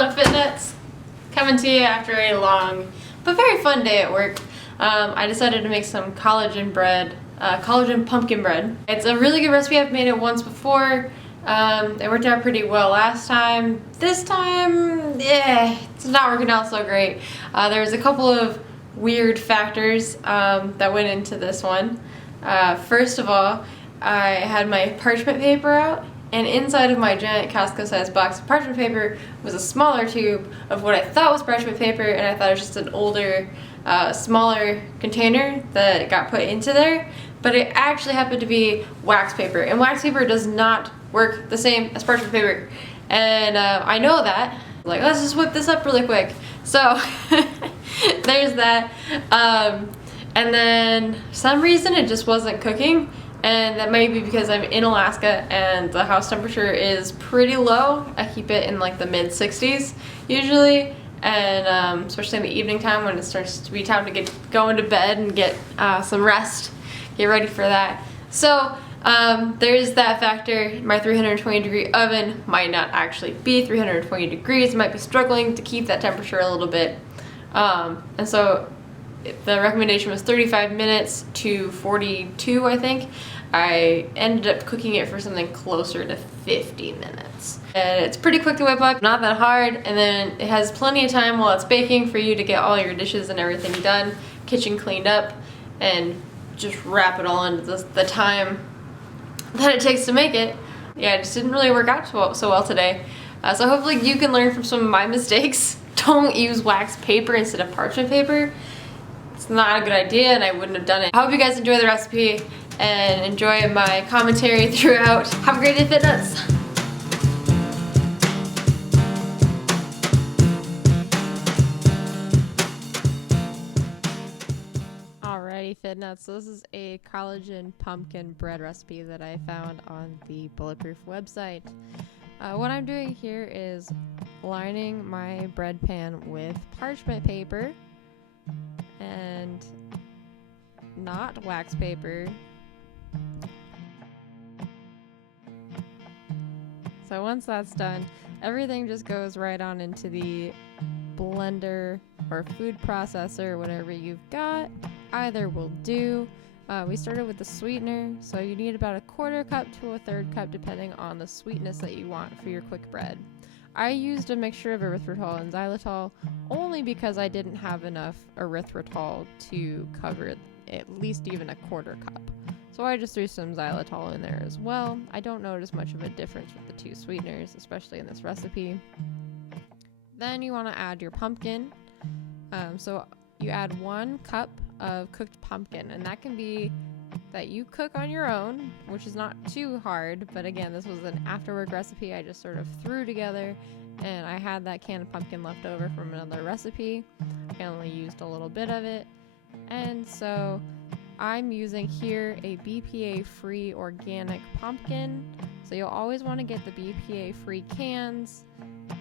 Hello Fit Nuts! Coming to you after a long but very fun day at work. I decided to make some collagen bread, collagen pumpkin bread. It's a really good recipe. I've made it once before. It worked out pretty well last time. This time, it's not working out so great. There's a couple of weird factors that went into this one. First of all, I had my parchment paper out, and inside of my giant Costco-sized box of parchment paper was a smaller tube of what I thought was parchment paper, and I thought it was just an older, smaller container that got put into there, but it actually happened to be wax paper, and wax paper does not work the same as parchment paper, and I know that. Like, let's just whip this up really quick. So there's that, and then for some reason it just wasn't cooking. And that may be because I'm in Alaska and the house temperature is pretty low. I keep it in like the mid 60s usually, and especially in the evening time when it starts to be time to get going to bed and get some rest, get ready for that. So there is that factor. My 320 degree oven might not actually be 320 degrees. It might be struggling to keep that temperature a little bit, and so the recommendation was 35 minutes to 42, I think. I ended up cooking it for something closer to 50 minutes. And it's pretty quick to whip up, not that hard, and then it has plenty of time while it's baking for you to get all your dishes and everything done, kitchen cleaned up, and just wrap it all into the time that it takes to make it. Yeah, it just didn't really work out so well today. So hopefully you can learn from some of my mistakes. Don't use wax paper instead of parchment paper. It's not a good idea, and I wouldn't have done it. I hope you guys enjoy the recipe and enjoy my commentary throughout. Have a great day, Fit Nuts! Alrighty, Fit Nuts. So this is a collagen pumpkin bread recipe that I found on the Bulletproof website. What I'm doing here is lining my bread pan with parchment paper and not wax paper. So once that's done, everything just goes right on into the blender or food processor, whatever you've got. Either will do. We started with the sweetener, so you need about a 1/4 cup to a 1/3 cup depending on the sweetness that you want for your quick bread. I used a mixture of erythritol and xylitol only because I didn't have enough erythritol to cover at least even a 1/4 cup. So I just threw some xylitol in there as well. I don't notice much of a difference with the two sweeteners, especially in this recipe. Then you want to add your pumpkin. So you add 1 cup of cooked pumpkin, and that can be that you cook on your own, which is not too hard, but again, this was an after-work recipe I just sort of threw together, and I had that can of pumpkin left over from another recipe. I only used a little bit of it, and so I'm using here a BPA-free organic pumpkin. So you'll always want to get the BPA-free cans,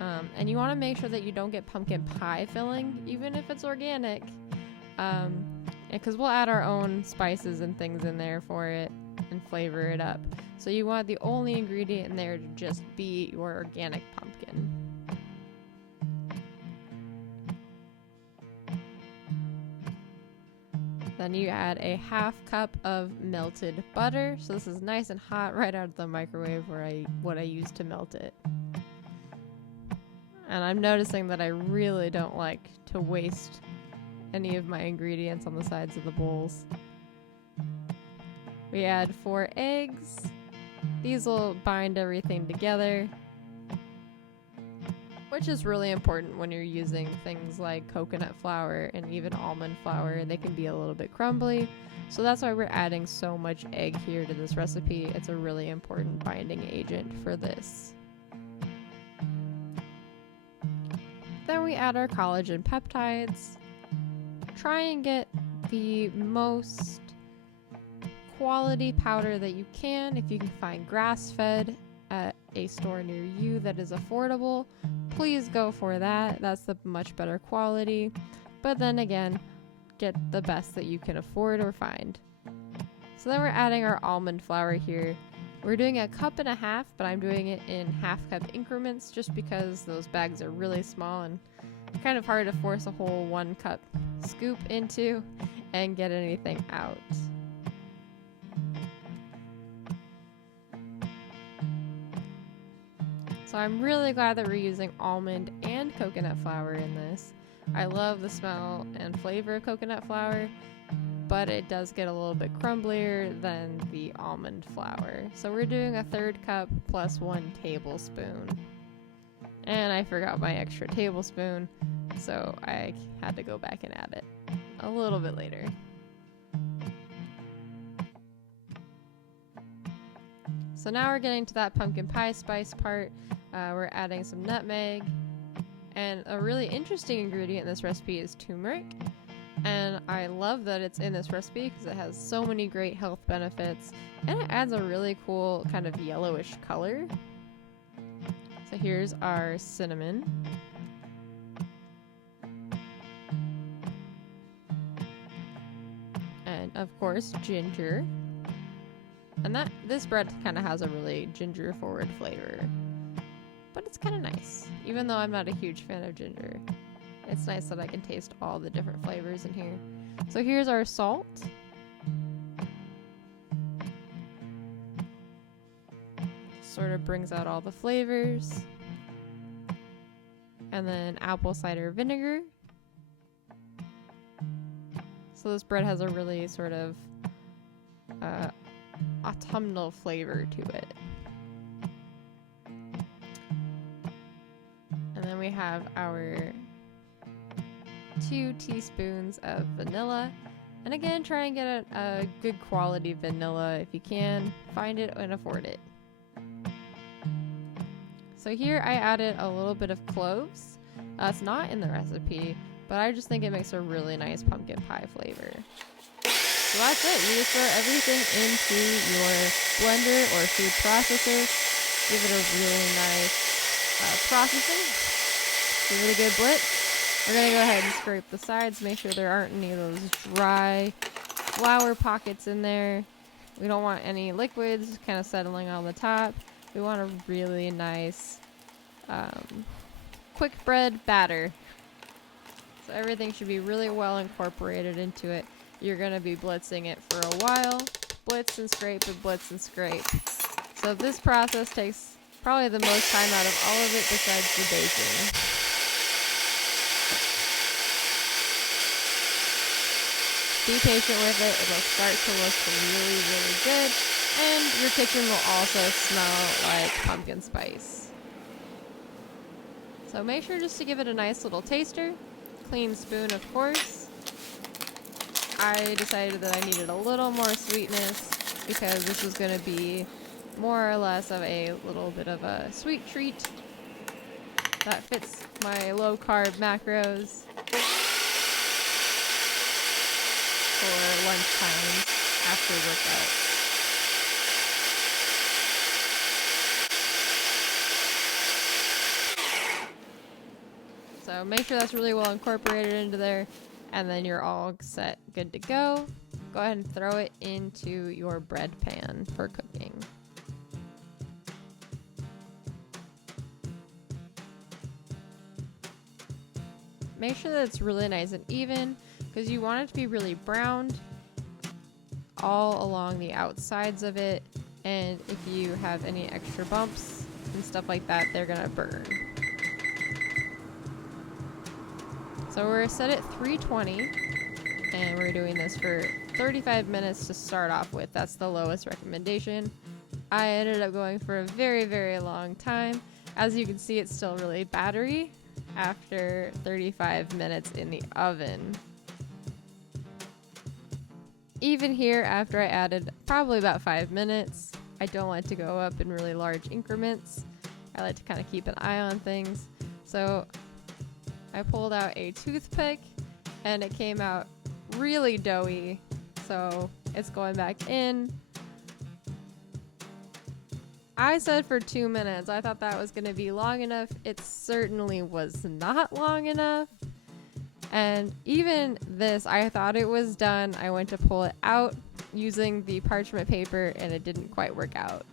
and you want to make sure that you don't get pumpkin pie filling, even if it's organic. Because we'll add our own spices and things in there for it and flavor it up. So you want the only ingredient in there to just be your organic pumpkin. Then you add a 1/2 cup of melted butter. So this is nice and hot right out of the microwave what I used to melt it. And I'm noticing that I really don't like to waste any of my ingredients on the sides of the bowls. We add 4 eggs. These will bind everything together, which is really important when you're using things like coconut flour and even almond flour. They can be a little bit crumbly, so that's why we're adding so much egg here to this recipe. It's a really important binding agent for this. Then we add our collagen peptides. Try and get the most quality powder that you can. If you can find grass-fed at a store near you that is affordable, please go for that. That's the much better quality. But then again, get the best that you can afford or find. So then we're adding our almond flour here. We're doing 1.5 cups, but I'm doing it in 1/2 cup increments just because those bags are really small and it's kind of hard to force a whole 1 cup scoop into and get anything out. So I'm really glad that we're using almond and coconut flour in this. I love the smell and flavor of coconut flour, but it does get a little bit crumblier than the almond flour. So we're doing 1/3 cup plus 1 tablespoon. And I forgot my extra tablespoon, so I had to go back and add it a little bit later. So now we're getting to that pumpkin pie spice part. We're adding some nutmeg. And a really interesting ingredient in this recipe is turmeric. And I love that it's in this recipe because it has so many great health benefits. And it adds a really cool kind of yellowish color. So here's our cinnamon. And of course, ginger. And this bread kind of has a really ginger forward flavor. But it's kind of nice, even though I'm not a huge fan of ginger. It's nice that I can taste all the different flavors in here. So here's our salt. Sort of brings out all the flavors. And then apple cider vinegar. So this bread has a really sort of autumnal flavor to it. And then we have our 2 teaspoons of vanilla. And again, try and get a good quality vanilla if you can. Find it and afford it. So here I added a little bit of cloves. It's not in the recipe, but I just think it makes a really nice pumpkin pie flavor. So that's it. You just throw everything into your blender or food processor. Give it a really nice processing. Give it a good blitz. We're going to go ahead and scrape the sides. Make sure there aren't any of those dry flour pockets in there. We don't want any liquids kind of settling on the top. We want a really nice quick bread batter. So everything should be really well incorporated into it. You're going to be blitzing it for a while. Blitz and scrape and blitz and scrape. So this process takes probably the most time out of all of it besides the baking. Be patient with it. It'll start to look really, really good. And your kitchen will also smell like pumpkin spice. So make sure just to give it a nice little taster. Clean spoon, of course. I decided that I needed a little more sweetness because this was going to be more or less of a little bit of a sweet treat that fits my low carb macros for lunchtime after workout. So make sure that's really well incorporated into there, and then you're all set, good to go. Go ahead and throw it into your bread pan for cooking. Make sure that it's really nice and even because you want it to be really browned all along the outsides of it, and if you have any extra bumps and stuff like that, they're gonna burn. So we're set at 320, and we're doing this for 35 minutes to start off with. That's the lowest recommendation. I ended up going for a very, very long time. As you can see, it's still really battery after 35 minutes in the oven. Even here, after I added probably about 5 minutes, I don't like to go up in really large increments. I like to kind of keep an eye on things. So I pulled out a toothpick and it came out really doughy. So it's going back in. I said for 2 minutes. I thought that was going to be long enough. It certainly was not long enough. And even this, I thought it was done. I went to pull it out using the parchment paper and it didn't quite work out.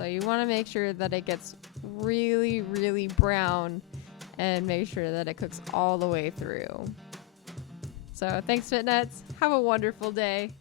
So you want to make sure that it gets really, really brown and make sure that it cooks all the way through. So thanks, FitNuts. Have a wonderful day.